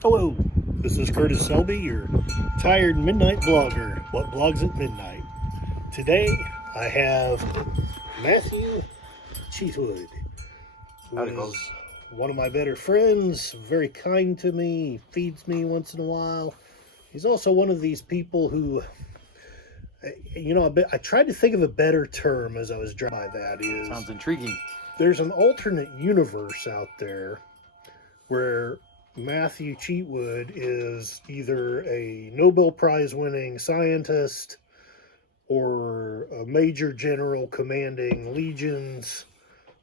Hello, this is Curtis Selby, your tired midnight blogger. What blogs at midnight? Today I have Mathew Cheatwood, who Howdy, is folks. one of my better friends, very kind to me, feeds me once in a while. He's also one of these people who, I tried to think of a better term as I was driving by that is Sounds intriguing. there's an alternate universe out there where Mathew Cheatwood is either a Nobel Prize winning scientist or a major general commanding legions,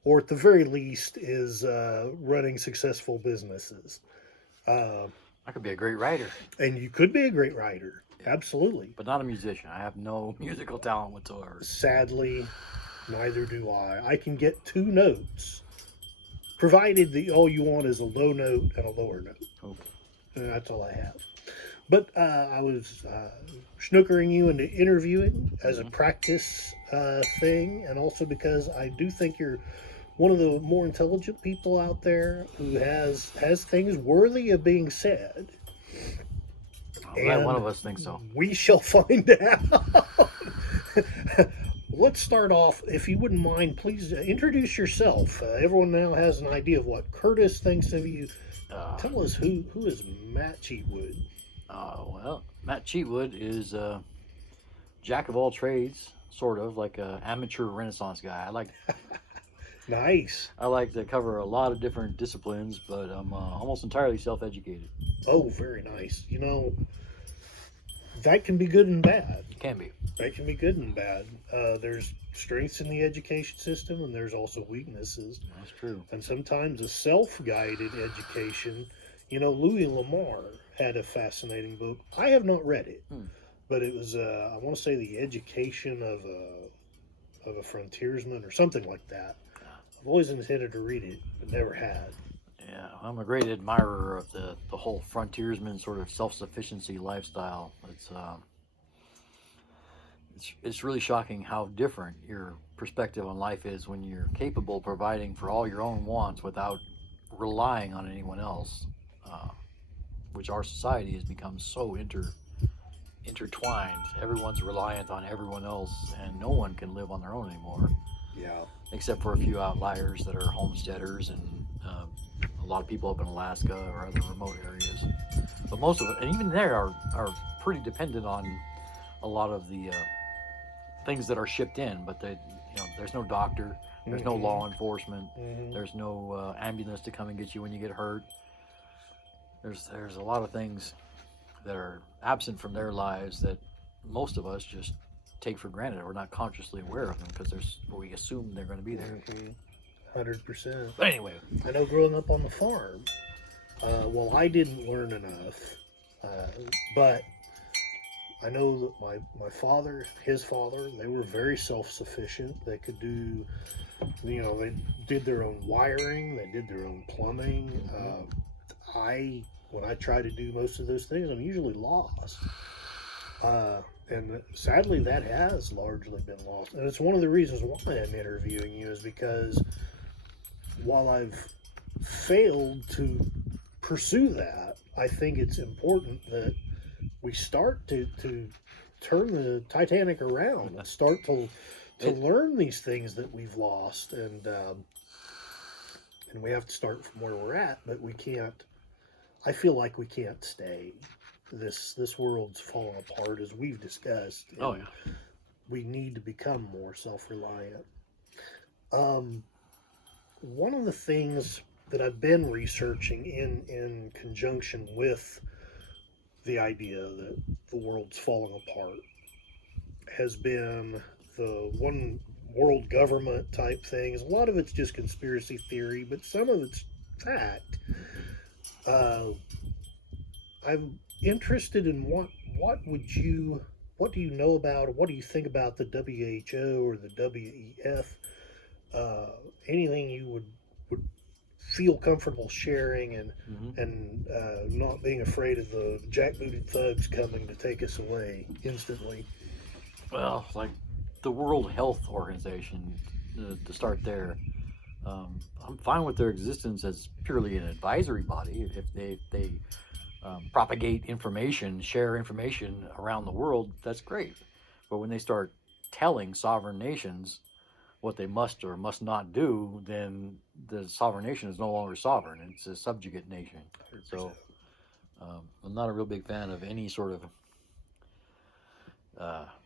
or at the very least is running successful businesses. Uh, I could be a great writer, and you could be a great writer, absolutely. but not a musician. I have no musical talent whatsoever. Sadly, neither do I. I can get two notes, provided that all you want is a low note and a lower note. Okay. And that's all I have. But I was snookering you into interviewing as a practice thing, and also because I do think you're one of the more intelligent people out there who has things worthy of being said. I'm glad one of us thinks so. We shall find out. Let's start off, if you wouldn't mind, please introduce yourself. Everyone now has an idea of what Curtis thinks of you. Tell us who is Matt Cheatwood. Well, Matt Cheatwood is a jack of all trades, sort of like an amateur Renaissance guy. Nice. I like to cover a lot of different disciplines, but I'm almost entirely self-educated. Oh, very nice. That can be good and bad. It can be. That can be good and bad. There's strengths in the education system, and there's also weaknesses. That's true. And sometimes a self-guided education. Louis Lamar had a fascinating book. I have not read it, but it was I want to say The Education of a Frontiersman or something like that. I've always intended to read it, but never had. Yeah, I'm a great admirer of the whole frontiersman sort of self-sufficiency lifestyle. It's really shocking how different your perspective on life is when you're capable of providing for all your own wants without relying on anyone else, which our society has become so intertwined. Everyone's reliant on everyone else, and no one can live on their own anymore. Yeah. Except for a few outliers that are homesteaders and a lot of people up in Alaska or other remote areas. But most of it, and even there, are pretty dependent on a lot of the things that are shipped in. But there's no doctor, there's no law enforcement, there's no ambulance to come and get you when you get hurt. There's a lot of things that are absent from their lives that most of us just take for granted. We're not consciously aware of them because we assume they're going to be there. 100%. But anyway, I know growing up on the farm, I didn't learn enough, but I know that my father, his father, they were very self-sufficient. They could do, they did their own wiring, they did their own plumbing. When I try to do most of those things, I'm usually lost. And sadly, that has largely been lost. And it's one of the reasons why I'm interviewing you is because while I've failed to pursue that, I think it's important that we start to turn the Titanic around and start to learn these things that we've lost. And we have to start from where we're at, but we can't. I feel like we can't stay. This world's falling apart, as we've discussed. oh yeah, We need to become more self-reliant. One of the things that I've been researching in conjunction with the idea that the world's falling apart has been the one world government type things. A lot of it's just conspiracy theory, but some of it's fact. I'm interested in what do you know about, or what do you think about the WHO or the WEF? Anything you would feel comfortable sharing and not being afraid of the jackbooted thugs coming to take us away instantly. Well, like the World Health Organization, to start there, I'm fine with their existence as purely an advisory body. If they propagate information, share information around the world, that's great. But when they start telling sovereign nations what they must or must not do, then the sovereign nation is no longer sovereign. It's a subjugate nation. 100%. So I'm not a real big fan of any sort of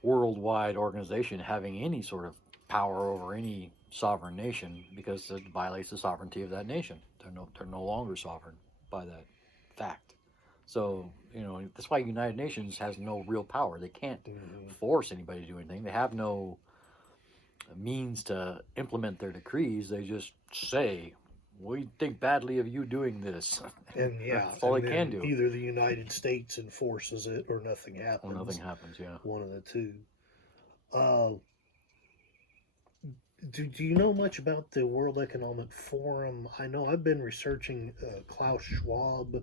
worldwide organization having any sort of power over any sovereign nation, because it violates the sovereignty of that nation. They're no longer sovereign by that fact. So, that's why United Nations has no real power. They can't force anybody to do anything. They have no means to implement their decrees. They just say, we think badly of you doing this. And that's all they can do. Either the United States enforces it or nothing happens. Or nothing happens, yeah. One of the two. Do you know much about the World Economic Forum? I know I've been researching Klaus Schwab,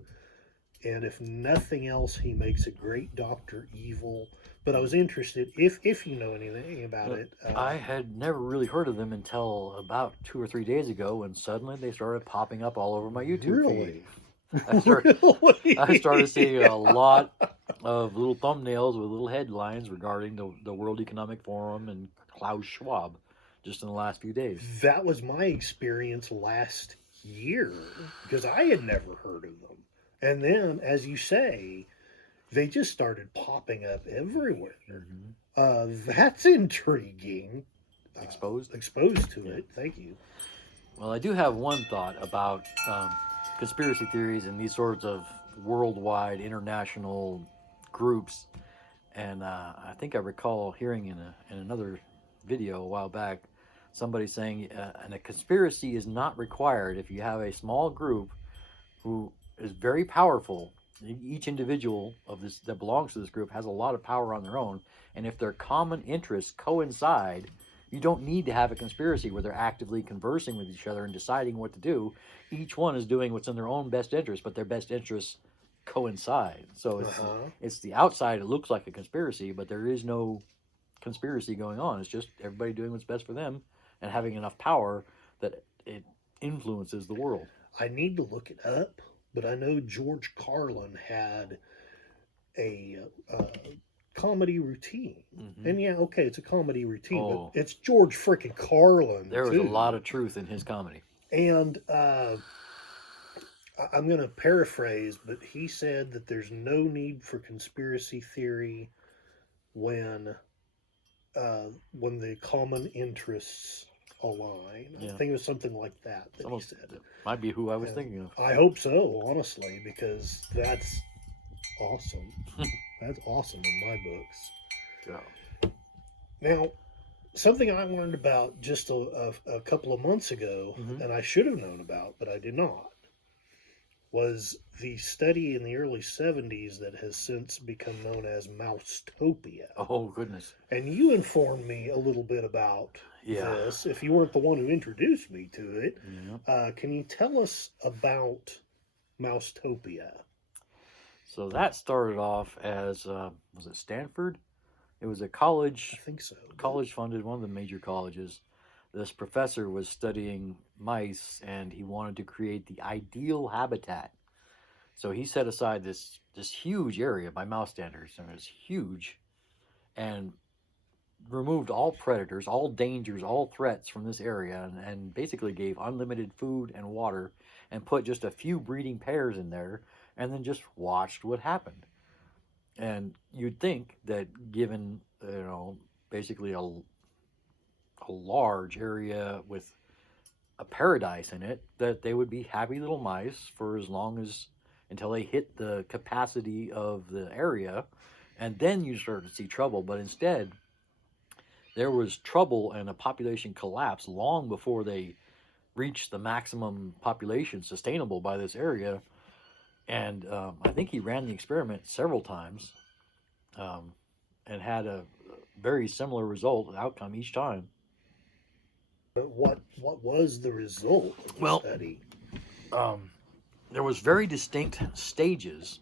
and if nothing else, he makes a great Dr. Evil. But I was interested, if you know anything about it. I had never really heard of them until about 2 or 3 days ago, when suddenly they started popping up all over my YouTube feed. I started seeing a lot of little thumbnails with little headlines regarding the World Economic Forum and Klaus Schwab just in the last few days. That was my experience last year, because I had never heard of them. And then, as you say, they just started popping up everywhere. That's intriguing. Exposed to it. Thank you. Well, I do have one thought about conspiracy theories and these sorts of worldwide international groups. And I think I recall hearing in another video a while back somebody saying, and a conspiracy is not required if you have a small group who is very powerful. Each individual of this that belongs to this group has a lot of power on their own, and if their common interests coincide, you don't need to have a conspiracy where they're actively conversing with each other and deciding what to do. Each one is doing what's in their own best interest, but their best interests coincide. So it's the outside, it looks like a conspiracy, but there is no conspiracy going on. It's just everybody doing what's best for them and having enough power that it influences the world. I need to look it up, but I know George Carlin had a comedy routine. And it's a comedy routine, but it's George freaking Carlin. There was a lot of truth in his comedy. And I'm going to paraphrase, but he said that there's no need for conspiracy theory when the common interests align. I think it was something like that he said. That might be who I was thinking of. I hope so, honestly, because that's awesome. That's awesome in my books. Yeah. Now, something I learned about just a couple of months ago, and I should have known about, but I did not, was the study in the early 70s that has since become known as Mousetopia. Oh, goodness. And you informed me a little bit about this, if you weren't the one who introduced me to it. Can you tell us about Mousetopia? So that started off as, was it Stanford? It was a college. I think so. College funded, one of the major colleges. This professor was studying mice, and he wanted to create the ideal habitat. So he set aside this huge area by mouse standards, and it was huge, and removed all predators, all dangers, all threats from this area, and basically gave unlimited food and water, and put just a few breeding pairs in there, and then just watched what happened. And you'd think that given, basically a large area with a paradise in it, that they would be happy little mice for as long as, until they hit the capacity of the area, and then you start to see trouble. But instead, there was trouble and a population collapse long before they reached the maximum population sustainable by this area. And I think he ran the experiment several times and had a very similar outcome each time. But what was the result of the study? There was very distinct stages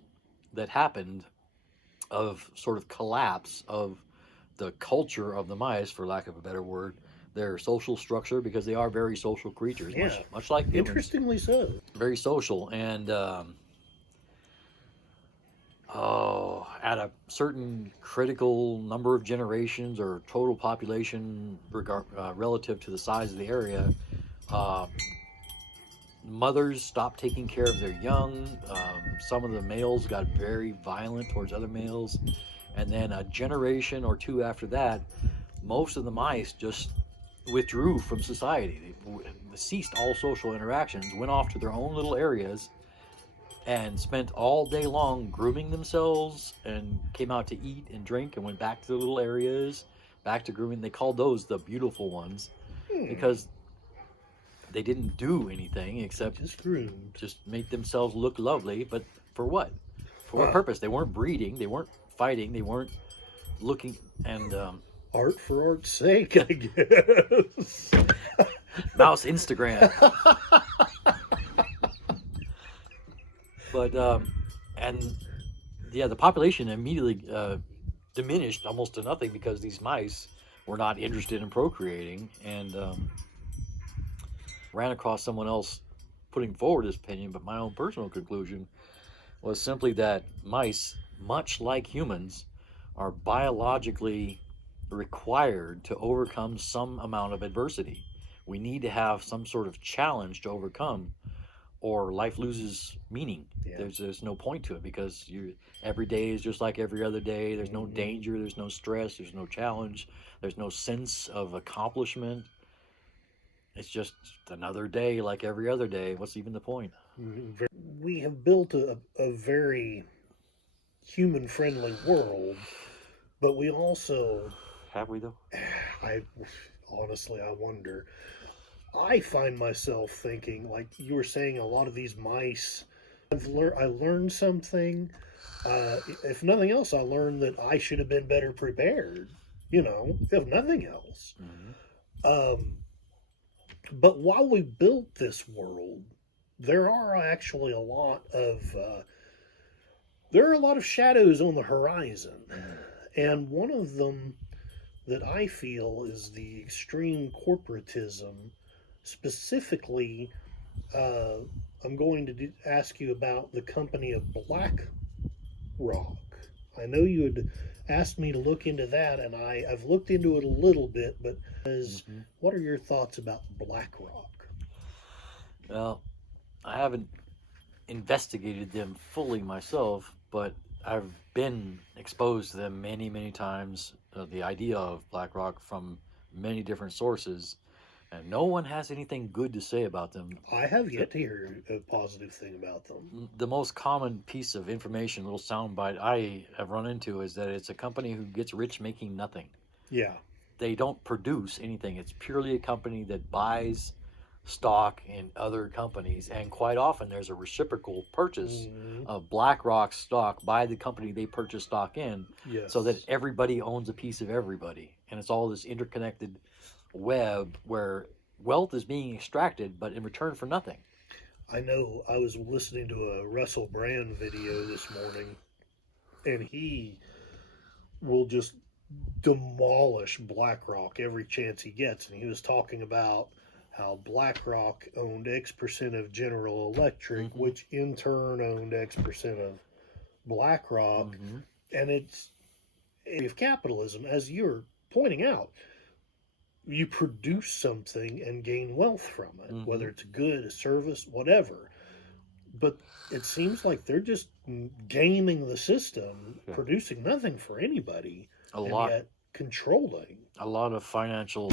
that happened of sort of collapse of the culture of the mice, for lack of a better word, their social structure, because they are very social creatures, much like humans. Interestingly so. Very social, and Oh, at a certain critical number of generations or total population relative to the size of the area, uh, mothers stopped taking care of their young. Some of the males got very violent towards other males. And then a generation or two after that, most of the mice just withdrew from society. They ceased all social interactions, went off to their own little areas, and spent all day long grooming themselves and came out to eat and drink and went back to their little areas, back to grooming. They called those the beautiful ones Hmm. because they didn't do anything except Just groomed. just make themselves look lovely. But for what? For what Huh. purpose? They weren't breeding, they weren't fighting, they weren't looking. And Art for art's sake, I guess. mouse Instagram. But and yeah, the population immediately diminished almost to nothing because these mice were not interested in procreating. And ran across someone else putting forward his opinion, but my own personal conclusion was simply that mice, much like humans, are biologically required to overcome some amount of adversity. We need to have some sort of challenge to overcome, or life loses meaning. Yeah. There's no point to it because every day is just like every other day. There's no danger. There's no stress. There's no challenge. There's no sense of accomplishment. It's just another day like every other day. What's even the point? We have built a very human friendly world, but we also, Have we though? I honestly, I wonder. I find myself thinking, like you were saying, a lot of these mice. I learned something. If nothing else, I learned that I should have been better prepared. If nothing else. Mm-hmm. Um, but while we built this world, there are actually a lot of there are a lot of shadows on the horizon, and one of them that I feel is the extreme corporatism. Specifically, uh, I'm going to ask you about the company of BlackRock. I know you had asked me to look into that, and I've looked into it a little bit, but Mm-hmm. what are your thoughts about BlackRock? Well, I haven't investigated them fully myself, but I've been exposed to them many, many times. The idea of BlackRock from many different sources, and no one has anything good to say about them. I have yet to hear a positive thing about them. The most common piece of information, little soundbite I have run into, is that it's a company who gets rich making nothing. Yeah. They don't produce anything. It's purely a company that buys stock in other companies, and quite often there's a reciprocal purchase Mm-hmm. of BlackRock stock by the company they purchase stock in, Yes. so that everybody owns a piece of everybody, and it's all this interconnected web where wealth is being extracted, but in return for nothing. I know I was listening to a Russell Brand video this morning, and he will just demolish BlackRock every chance he gets. And he was talking about how BlackRock owned X percent of General Electric, Mm-hmm. which in turn owned X percent of BlackRock. Mm-hmm. And it's of capitalism, as you're pointing out. You produce something and gain wealth from it, Mm-hmm. whether it's a good, a service, whatever. But it seems like they're just gaming the system, Yeah. producing nothing for anybody, A and lot, yet controlling. a lot of financial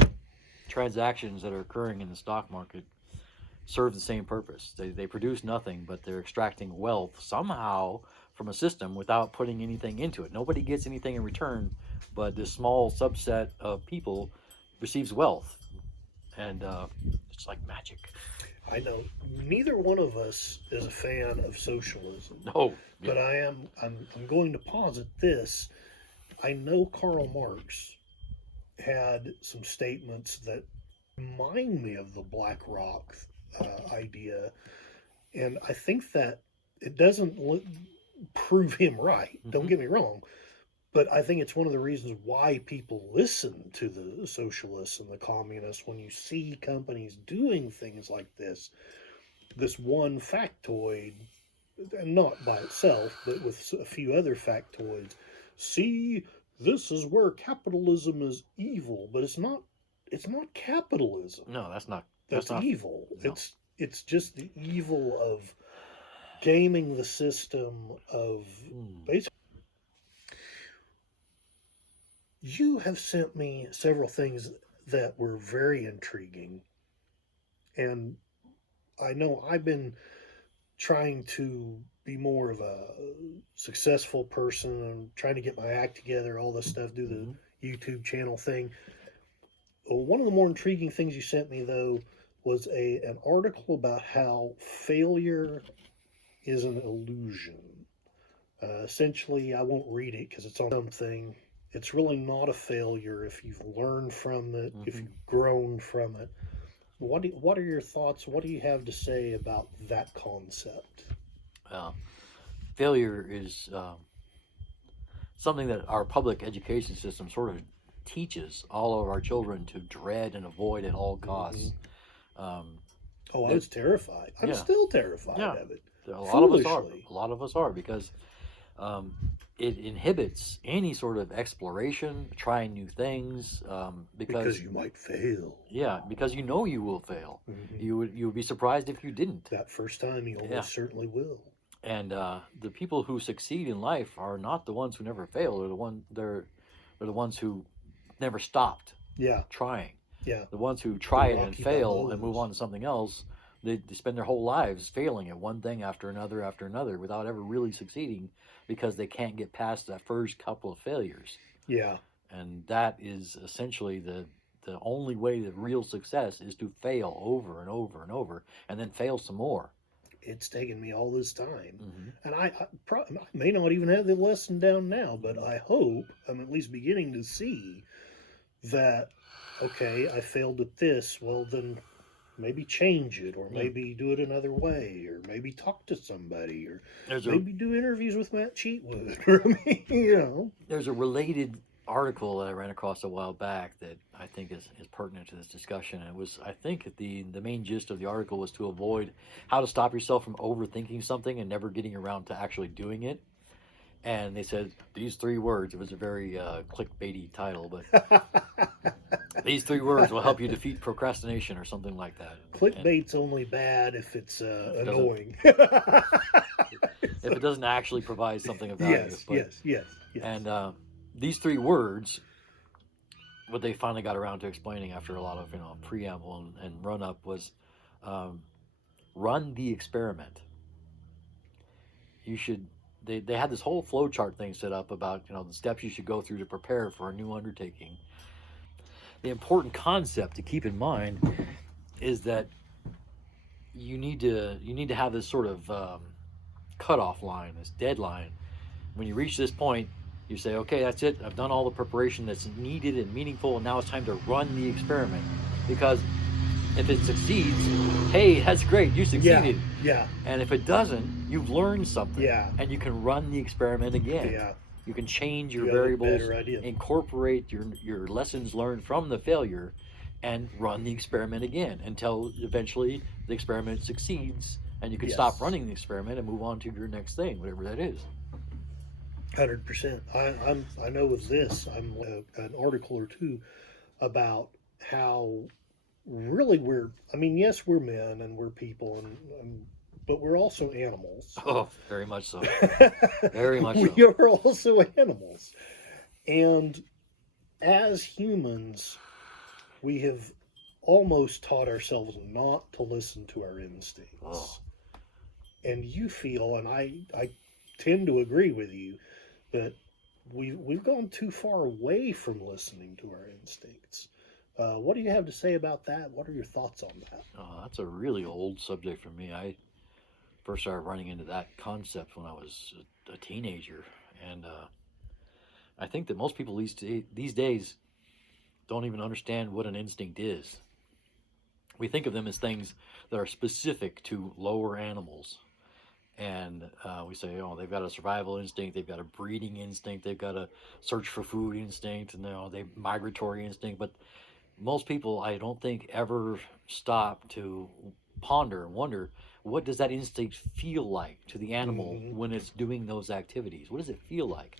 transactions that are occurring in the stock market serve the same purpose. They produce nothing, but they're extracting wealth somehow from a system without putting anything into it. Nobody gets anything in return, but this small subset of people receives wealth, and it's like magic. I know neither one of us is a fan of socialism, No, but yeah. I'm going to posit this. I know Karl Marx had some statements that remind me of the Black Rock idea, and I think that it doesn't prove him right. Mm-hmm. Don't get me wrong, but I think it's one of the reasons why people listen to the socialists and the communists when you see companies doing things like this. This one factoid and not by itself, but with a few other factoids. See, this is where capitalism is evil, but it's not. It's not capitalism No, that's not. That's that's not. evil. No. It's just the evil of gaming the system of basically. You have sent me several things that were very intriguing, and I know I've been trying to be more of a successful person and trying to get my act together, all this stuff, do the YouTube channel thing. One of the more intriguing things you sent me, though, was an article about how failure is an illusion. Essentially, I won't read it because it's on something. It's really not a failure if you've learned from it, if you've grown from it. What are your thoughts? What do you have to say about that concept? Failure is something that our public education system sort of teaches all of our children to dread and avoid at all costs. I was terrified. I'm still terrified of it. A lot of us are. A lot of us are because it inhibits any sort of exploration, trying new things. Because you might fail. Yeah, because you know you will fail. You would be surprised if you didn't. That first time, you almost certainly will. And the people who succeed in life are not the ones who never fail. They're the ones who never stopped. Trying. Yeah. The ones who try it and fail and move on to something else, they spend their whole lives failing at one thing after another without ever really succeeding because they can't get past that first couple of failures. Yeah. And that is essentially the only way to real success is to fail over and over and over and then fail some more. It's taken me all this time. And I may not even have the lesson down now, but I hope I'm at least beginning to see that, okay, I failed at this. Well, then maybe change it, or maybe do it another way, or maybe talk to somebody, or maybe do interviews with Matt Cheatwood. Or, I mean, you know. There's a related article that I ran across a while back that I think is pertinent to this discussion. It was, I think the main gist of the article was to avoid how to stop yourself from overthinking something and never getting around to actually doing it. And they said these 3 words. It was a very clickbaity title, but these 3 words will help you defeat procrastination or something like that. Clickbait's only bad if it's annoying. If it doesn't actually provide something of value. Yes. And these 3 words, what they finally got around to explaining after a lot of preamble and run up was run the experiment. You should. They had this whole flowchart thing set up about the steps you should go through to prepare for a new undertaking. The important concept to keep in mind is that you need to have this sort of cutoff line, this deadline. When you reach this point, you say, okay, that's it. I've done all the preparation that's needed and meaningful, and now it's time to run the experiment. Because if it succeeds, hey, that's great, you succeeded. Yeah. And if it doesn't, you've learned something. Yeah. And you can run the experiment again. Yeah. You can change your variables, incorporate your lessons learned from the failure, and run the experiment again until eventually the experiment succeeds, and you can stop running the experiment and move on to your next thing, whatever that is. 100%. I know with this, I'm an article or two about how really yes, we're men and we're people, but we're also animals. Oh, very much so. Very much so. We are also animals. And as humans, we have almost taught ourselves not to listen to our instincts. Oh. And you feel, and I tend to agree with you, that we've gone too far away from listening to our instincts. What do you have to say about that? What are your thoughts on that? Oh, that's a really old subject for me. I first started running into that concept when I was a teenager, and I think that most people these days don't even understand what an instinct is. We think of them as things that are specific to lower animals. And we say, they've got a survival instinct, they've got a breeding instinct, they've got a search for food instinct, and they've migratory instinct. But most people, I don't think, ever stop to ponder and wonder, what does that instinct feel like to the animal Mhm. when it's doing those activities? What does it feel like?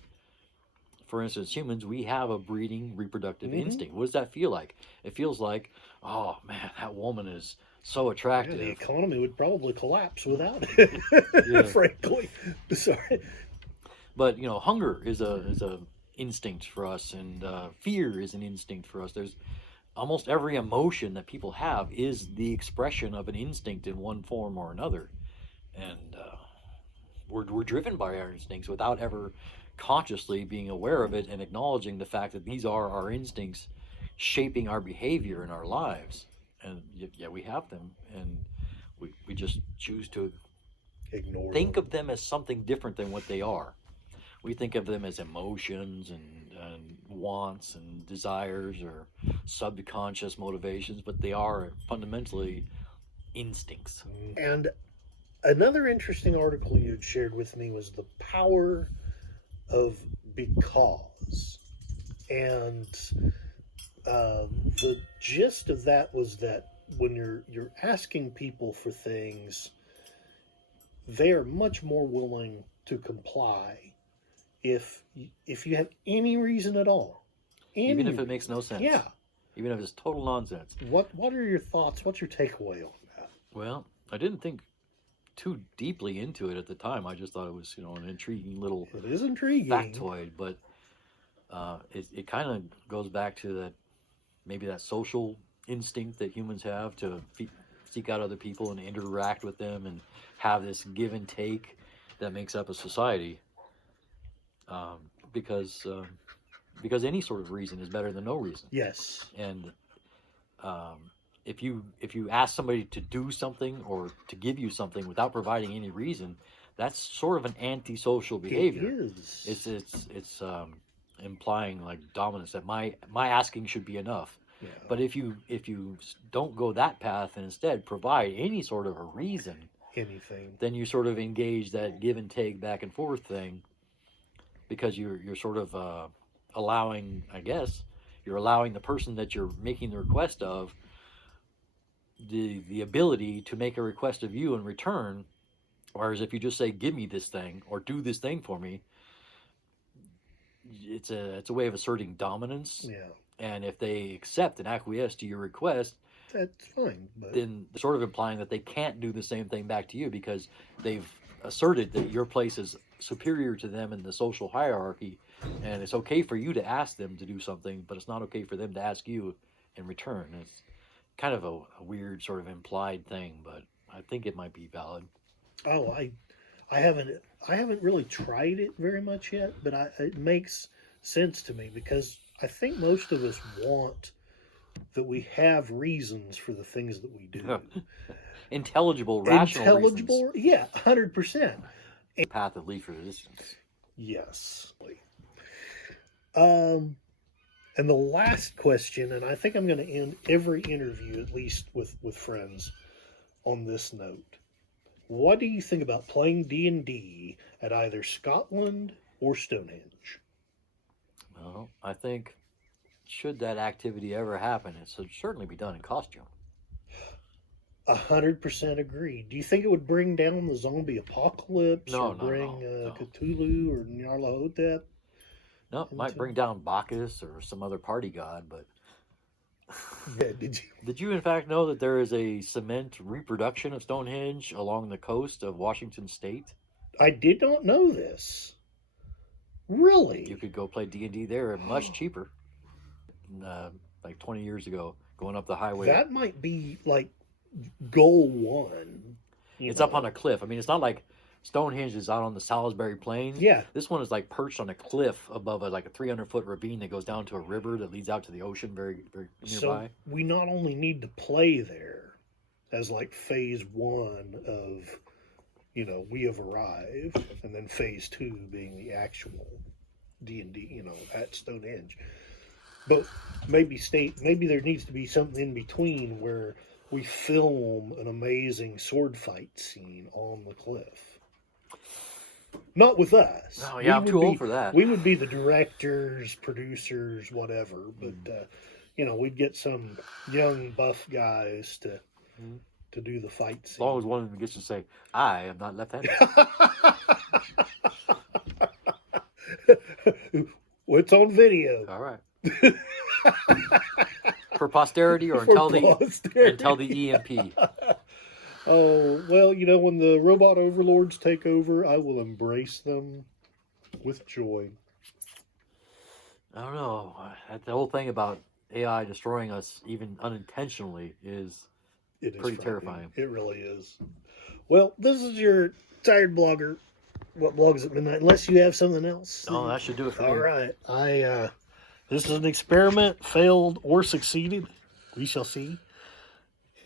For instance, humans, we have a breeding, reproductive Mhm. instinct. What does that feel like? It feels like, oh man, that woman is so Yeah, the attractive. economy would probably collapse without it. Yeah. Frankly, sorry. But you know, hunger is a instinct for us, and fear is an instinct for us. There's almost every emotion that people have is the expression of an instinct in one form or another, and we're driven by our instincts without ever consciously being aware of it and acknowledging the fact that these are our instincts shaping our behavior in our lives. And yeah, we have them, and we just choose to Ignore think them. of them as something different than what they are. We think of them as emotions and wants and desires or subconscious motivations, but they are fundamentally instincts. And another interesting article you had shared with me was the power of because. And the gist of that was that when you're asking people for things, they are much more willing to comply if if you have any reason at all. Even Any if it makes no reason. sense. Yeah. Even if it's total nonsense. What are your thoughts? What's your takeaway on that? Well, I didn't think too deeply into it at the time. I just thought it was, an intriguing little It is intriguing. factoid, but it kind of goes back to that, maybe that social instinct that humans have to seek out other people and interact with them and have this give and take that makes up a society. Um, because because any sort of reason is better than no reason. Yes. And um, if you ask somebody to do something or to give you something without providing any reason, that's sort of an antisocial behavior. It is. It's implying like dominance, that my asking should be enough. Yeah. But if you don't go that path and instead provide any sort of a reason, Anything. then you sort of engage that give and take back and forth thing, because you're sort of allowing, I guess, you're allowing the person that you're making the request of the ability to make a request of you in return. Whereas if you just say, give me this thing or do this thing for me, it's a way of asserting dominance. Yeah. And if they accept and acquiesce to your request, That's fine. But then they're sort of implying that they can't do the same thing back to you because they've asserted that your place is superior to them in the social hierarchy, and it's okay for you to ask them to do something, but it's not okay for them to ask you in return. It's kind of a weird sort of implied thing, but I think it might be valid. oh, I haven't really tried it very much yet, but it makes sense to me because I think most of us want that we have reasons for the things that we do. Intelligible, rational Intelligible, yeah, 100%. path of least resistance. Yes. And the last question, and I think I'm going to end every interview, at least with friends, on this note. What do you think about playing D&D at either Scotland or Stonehenge? Well, I think should that activity ever happen, it should certainly be done in costume. 100% agree. Do you think it would bring down the zombie apocalypse No, or no, bring no. Cthulhu or Nyarlathotep? No, it might into- bring down Bacchus or some other party god, but Yeah, did you? did you in fact know that there is a cement reproduction of Stonehenge along the coast of Washington State? I did not know this. Really? You could go play D&D there much cheaper. Like 20 years ago, going up the highway. That might be like goal one. It's up on a cliff. I mean, it's not like Stonehenge is out on the Salisbury Plains. Yeah. This one is like perched on a cliff above like a 300-foot ravine that goes down to a river that leads out to the ocean very, very nearby. So we not only need to play there as like phase one of, we have arrived, and then phase two being the actual D&D, at Stonehenge. But maybe there needs to be something in between where we film an amazing sword fight scene on the cliff. Not with us. Oh, yeah, I'm too old for that. We would be the directors, producers, whatever. But, we'd get some young buff guys to do the fight As scene. long as one of them gets to say, "I am not left-handed." What's on video? All right. For posterity, or For until the EMP. Oh, well, you know, when the robot overlords take over, I will embrace them with joy. I don't know. The whole thing about AI destroying us, even unintentionally, is It is pretty frightening. terrifying. It really is. Well, this is your tired blogger. What blogs at midnight? Unless you have something else. Oh, that should do it for All me. right. This is an experiment, failed or succeeded. We shall see.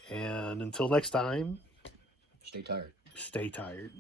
And until next time, Stay tired. stay tired.